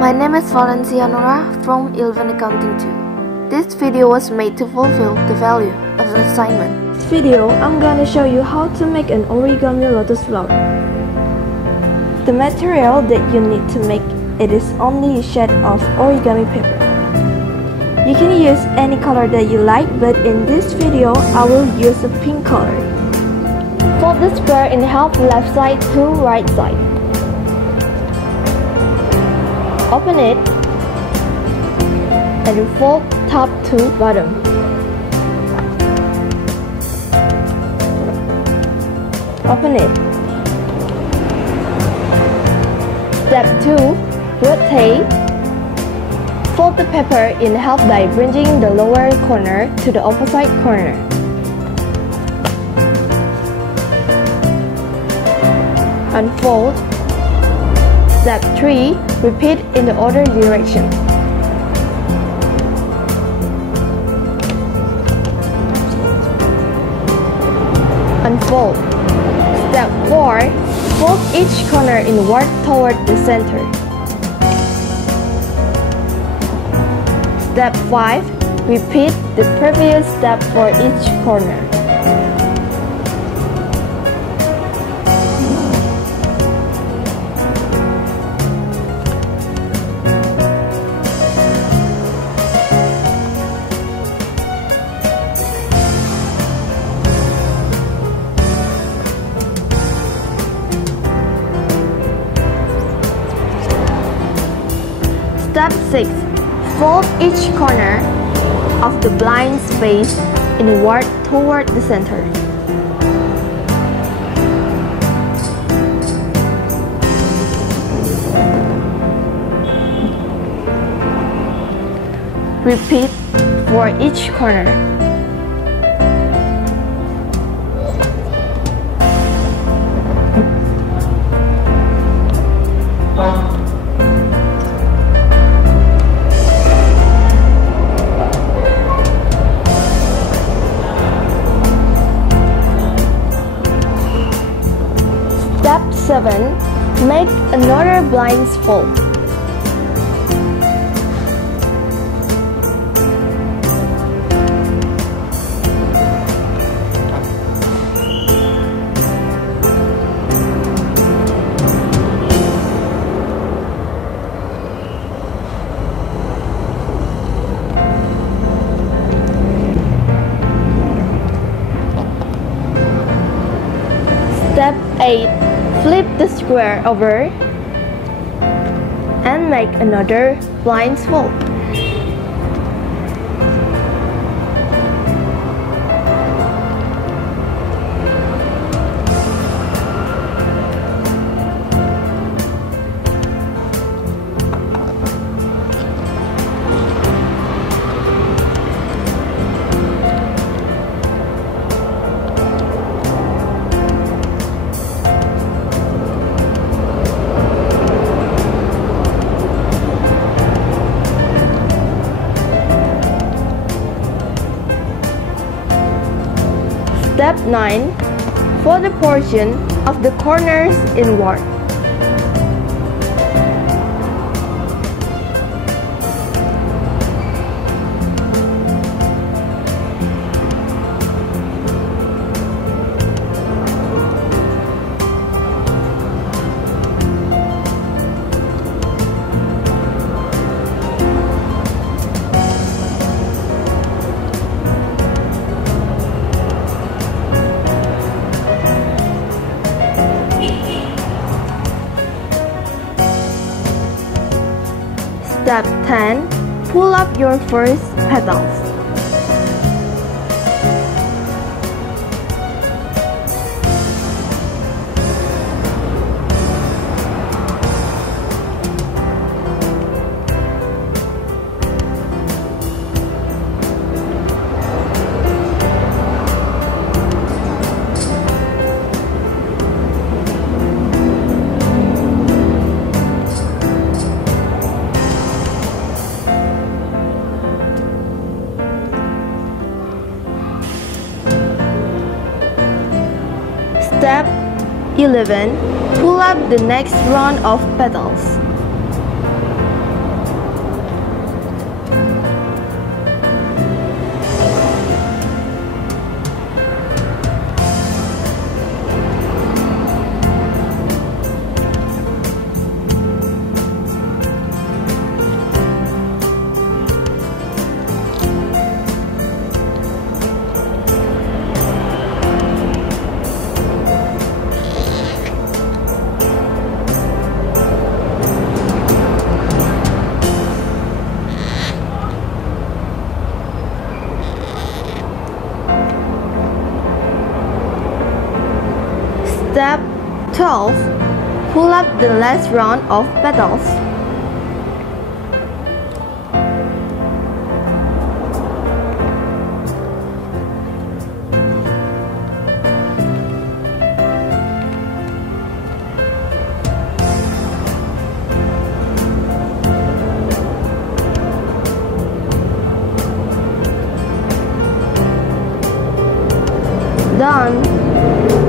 My name is Valencia Nora from 11 Accounting 2. This video was made to fulfill the value of the assignment. In this video, I'm gonna show you how to make an origami lotus flower. The material that you need to make it is only a sheet of origami paper. You can use any color that you like, but in this video, I will use a pink color. Fold the square in half left side to right side. Open it and fold top to bottom. Open it. Step 2. Rotate. Fold the paper in half by bringing the lower corner to the opposite corner. Unfold. Step 3. Repeat in the other direction. Unfold. Step 4. Fold each corner inward toward the center. Step 5. Repeat the previous step for each corner. Step 6. Fold each corner of the blind space inward toward the center. Repeat for each corner. Step 7. Make another blind fold. Step 8. Flip the square over and make another blind fold. Step 9. Fold the portion of the corners inward. Step 10. Pull up your first petals. Step 11. Pull up the next round of petals. Step 12. Pull up the last round of petals. Done.